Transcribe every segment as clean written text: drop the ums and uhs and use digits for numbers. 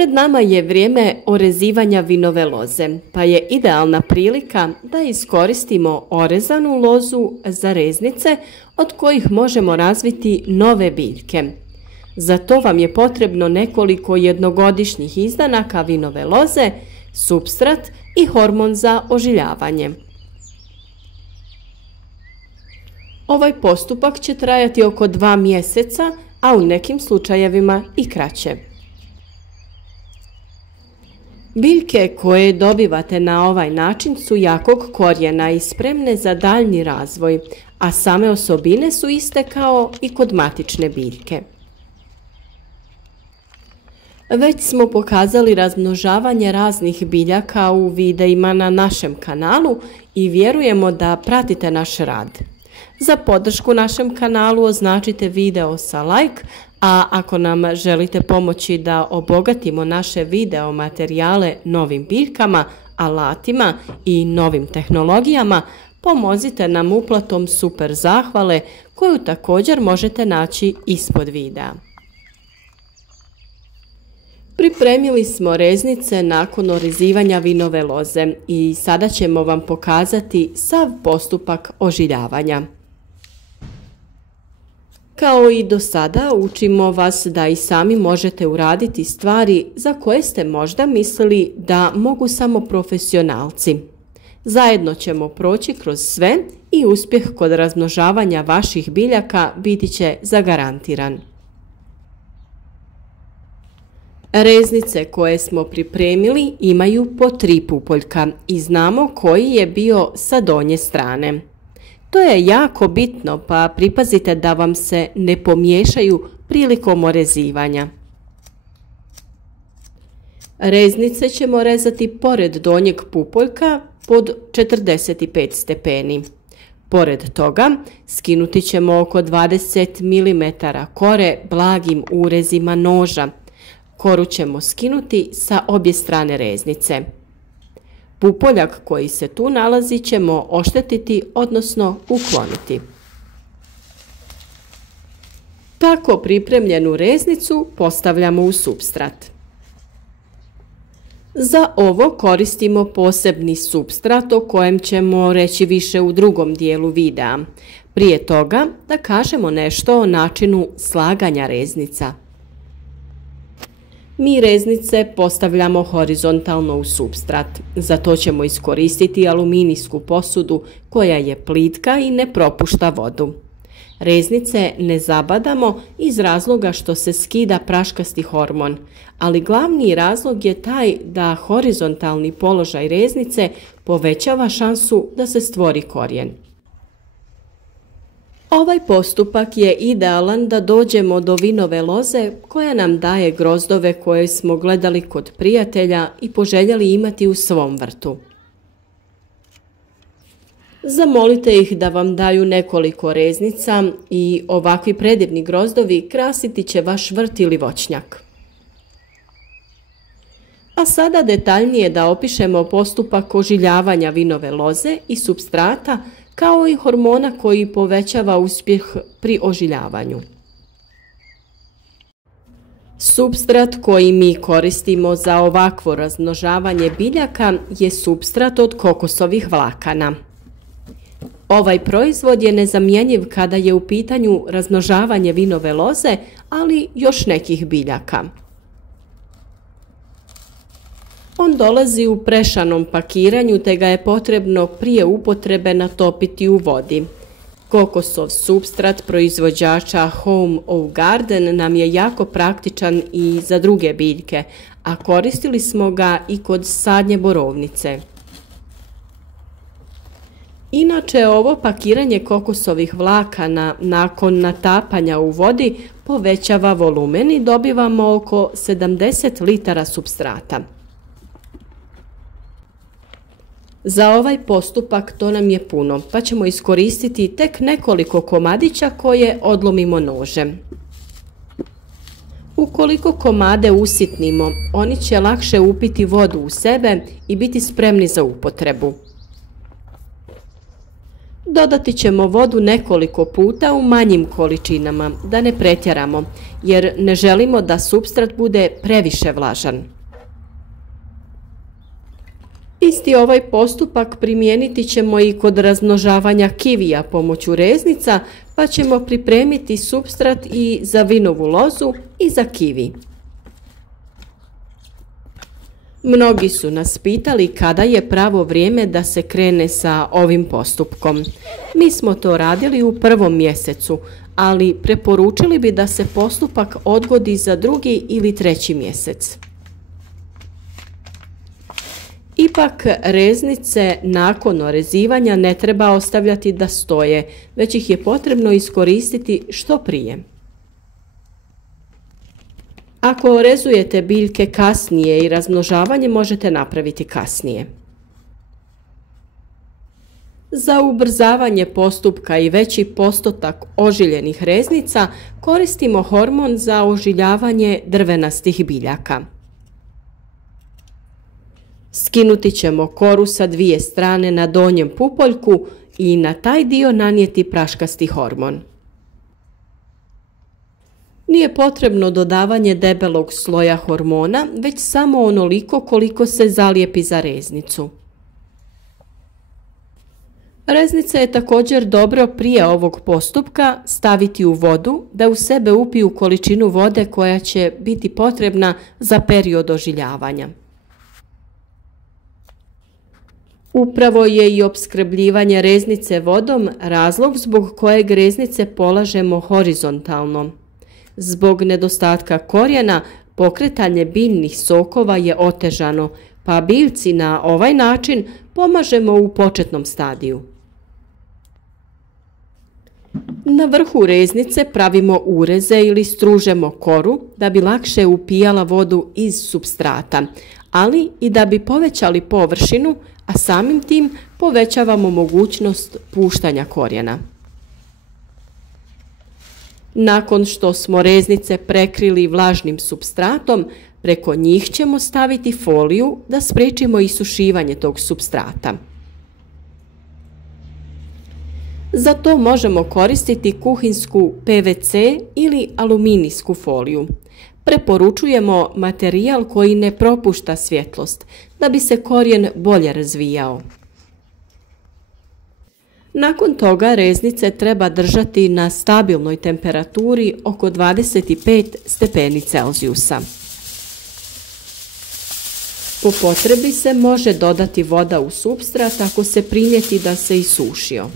Pred nama je vrijeme orezivanja vinove loze, pa je idealna prilika da iskoristimo orezanu lozu za reznice od kojih možemo razviti nove biljke. Za to vam je potrebno nekoliko jednogodišnjih izdanaka vinove loze, supstrat i hormon za ožiljavanje. Ovaj postupak će trajati oko 2 mjeseca, a u nekim slučajevima i kraće. Biljke koje dobivate na ovaj način su jakog korijena i spremne za daljnji razvoj, a same osobine su iste kao i kod matične biljke. Već smo pokazali razmnožavanje raznih biljaka u videima na našem kanalu i vjerujemo da pratite naš rad. Za podršku našem kanalu označite video sa like, a ako nam želite pomoći da obogatimo naše video materijale novim biljkama, alatima i novim tehnologijama, pomozite nam uplatom super zahvale koju također možete naći ispod videa. Pripremili smo reznice nakon orezivanja vinove loze i sada ćemo vam pokazati sav postupak ožiljavanja. Kao i do sada, učimo vas da i sami možete uraditi stvari za koje ste možda mislili da mogu samo profesionalci. Zajedno ćemo proći kroz sve i uspjeh kod razmnožavanja vaših biljaka biti će zagarantiran. Reznice koje smo pripremili imaju po 3 pupoljka i znamo koji je bio sa donje strane. To je jako bitno, pa pripazite da vam se ne pomiješaju prilikom orezivanja. Reznice ćemo rezati pored donjeg pupoljka pod 45 stepeni. Pored toga skinuti ćemo oko 20 mm kore blagim urezima noža. Koru ćemo skinuti sa obje strane reznice. Pupoljak koji se tu nalazi ćemo oštetiti, odnosno ukloniti. Tako pripremljenu reznicu postavljamo u supstrat. Za ovo koristimo posebni supstrat o kojem ćemo reći više u drugom dijelu videa. Prije toga da kažemo nešto o načinu slaganja reznica. Mi reznice postavljamo horizontalno u supstrat. Za to ćemo iskoristiti aluminijsku posudu koja je plitka i ne propušta vodu. Reznice ne zabadamo iz razloga što se skida praškasti hormon, ali glavni razlog je taj da horizontalni položaj reznice povećava šansu da se stvori korijen. Ovaj postupak je idealan da dođemo do vinove loze koja nam daje grozdove koje smo gledali kod prijatelja i poželjeli imati u svom vrtu. Zamolite ih da vam daju nekoliko reznica i ovakvi predivni grozdovi krasiti će vaš vrt ili voćnjak. A sada detaljnije da opišemo postupak ožiljavanja vinove loze i supstrata kao i hormona koji povećava uspjeh pri ožiljavanju. Supstrat koji mi koristimo za ovakvo razmnožavanje biljaka je supstrat od kokosovih vlakana. Ovaj proizvod je nezamjenjiv kada je u pitanju razmnožavanje vinove loze, ali još nekih biljaka. On dolazi u prešanom pakiranju te ga je potrebno prije upotrebe natopiti u vodi. Kokosov supstrat proizvođača Home of Garden nam je jako praktičan i za druge biljke, a koristili smo ga i kod sadnje borovnice. Inače, ovo pakiranje kokosovih vlakana nakon natapanja u vodi povećava volumen i dobivamo oko 70 litara supstrata. Za ovaj postupak to nam je puno, pa ćemo iskoristiti tek nekoliko komadića koje odlomimo nožem. Ukoliko komade usitnimo, oni će lakše upiti vodu u sebe i biti spremni za upotrebu. Dodati ćemo vodu nekoliko puta u manjim količinama, da ne pretjeramo, jer ne želimo da supstrat bude previše vlažan. Isti ovaj postupak primijeniti ćemo i kod razmnožavanja kivija pomoću reznica, pa ćemo pripremiti supstrat i za vinovu lozu i za kivi. Mnogi su nas pitali kada je pravo vrijeme da se krene sa ovim postupkom. Mi smo to radili u 1. mjesecu, ali preporučili bi da se postupak odgodi za 2. ili 3. mjesec. Ipak reznice nakon orezivanja ne treba ostavljati da stoje, već ih je potrebno iskoristiti što prije. Ako orezujete biljke kasnije i razmnožavanje možete napraviti kasnije. Za ubrzavanje postupka i veći postotak ožiljenih reznica koristimo hormon za ožiljavanje drvenastih biljaka. Skinuti ćemo koru sa 2 strane na donjem pupoljku i na taj dio nanijeti praškasti hormon. Nije potrebno dodavanje debelog sloja hormona, već samo onoliko koliko se zalijepi za reznicu. Reznice je također dobro prije ovog postupka staviti u vodu da u sebe upiju količinu vode koja će biti potrebna za period ožiljavanja. Upravo je i opskrbljivanje reznice vodom razlog zbog kojeg reznice polažemo horizontalno. Zbog nedostatka korijena pokretanje biljnih sokova je otežano, pa biljci na ovaj način pomažemo u početnom stadiju. Na vrhu reznice pravimo ureze ili stružemo koru da bi lakše upijala vodu iz supstrata, ali i da bi povećali površinu, a samim tim povećavamo mogućnost puštanja korijena. Nakon što smo reznice prekrili vlažnim supstratom, preko njih ćemo staviti foliju da spriječimo isušivanje tog supstrata. Za to možemo koristiti kuhinsku PVC ili aluminijsku foliju. Preporučujemo materijal koji ne propušta svjetlost, da bi se korijen bolje razvijao. Nakon toga reznice treba držati na stabilnoj temperaturi oko 25 stepeni Celzijusa. Po potrebi se može dodati voda u supstrat ako se primijeti da se isušio.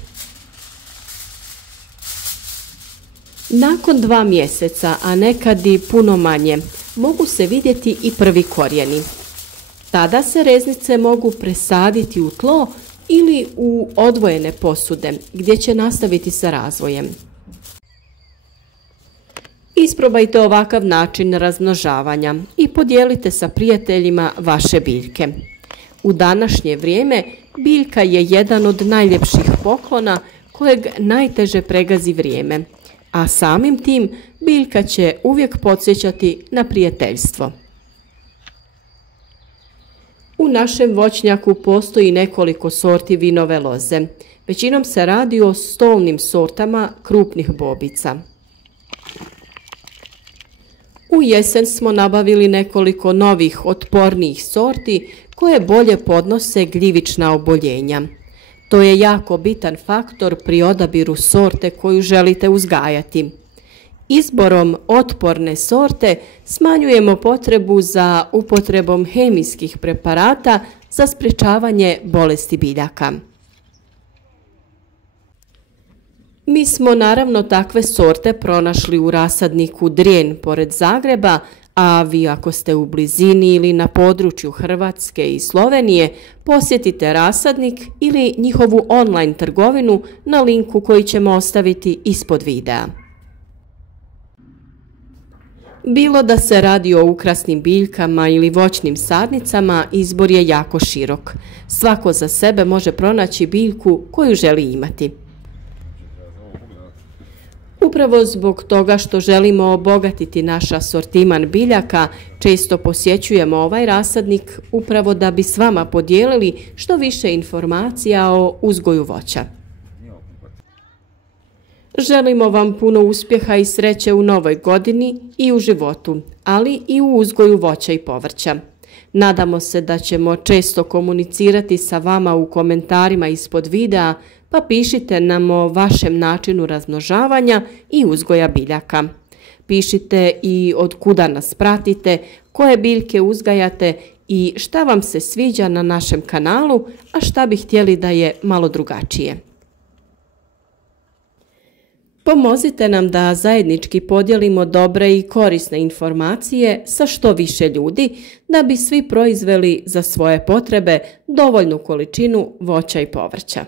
Nakon 2 mjeseca, a nekad i puno manje, mogu se vidjeti i prvi korijeni. Tada se reznice mogu presaditi u tlo ili u odvojene posude gdje će nastaviti sa razvojem. Isprobajte ovakav način razmnožavanja i podijelite sa prijateljima vaše biljke. U današnje vrijeme biljka je jedan od najljepših poklona kojeg najteže pregazi vrijeme, a samim tim biljka će uvijek podsjećati na prijateljstvo. U našem voćnjaku postoji nekoliko sorti vinove loze. Većinom se radi o stolnim sortama krupnih bobica. U jesen smo nabavili nekoliko novih otpornijih sorti koje bolje podnose gljivična oboljenja. To je jako bitan faktor pri odabiru sorte koju želite uzgajati. Izborom otporne sorte smanjujemo potrebu za upotrebom hemijskih preparata za sprječavanje bolesti biljaka. Mi smo naravno takve sorte pronašli u rasadniku Drijen pored Zagreba, a vi ako ste u blizini ili na području Hrvatske i Slovenije, posjetite rasadnik ili njihovu online trgovinu na linku koji ćemo ostaviti ispod videa. Bilo da se radi o ukrasnim biljkama ili voćnim sadnicama, izbor je jako širok. Svako za sebe može pronaći biljku koju želi imati. Upravo zbog toga što želimo obogatiti naš asortiman biljaka, često posjećujemo ovaj rasadnik upravo da bi s vama podijelili što više informacija o uzgoju voća. Želimo vam puno uspjeha i sreće u novoj godini i u životu, ali i u uzgoju voća i povrća. Nadamo se da ćemo često komunicirati sa vama u komentarima ispod videa, pa pišite nam o vašem načinu razmnožavanja i uzgoja biljaka. Pišite i od kuda nas pratite, koje biljke uzgajate i šta vam se sviđa na našem kanalu, a šta bi htjeli da je malo drugačije. Pomozite nam da zajednički podijelimo dobre i korisne informacije sa što više ljudi, da bi svi proizveli za svoje potrebe dovoljnu količinu voća i povrća.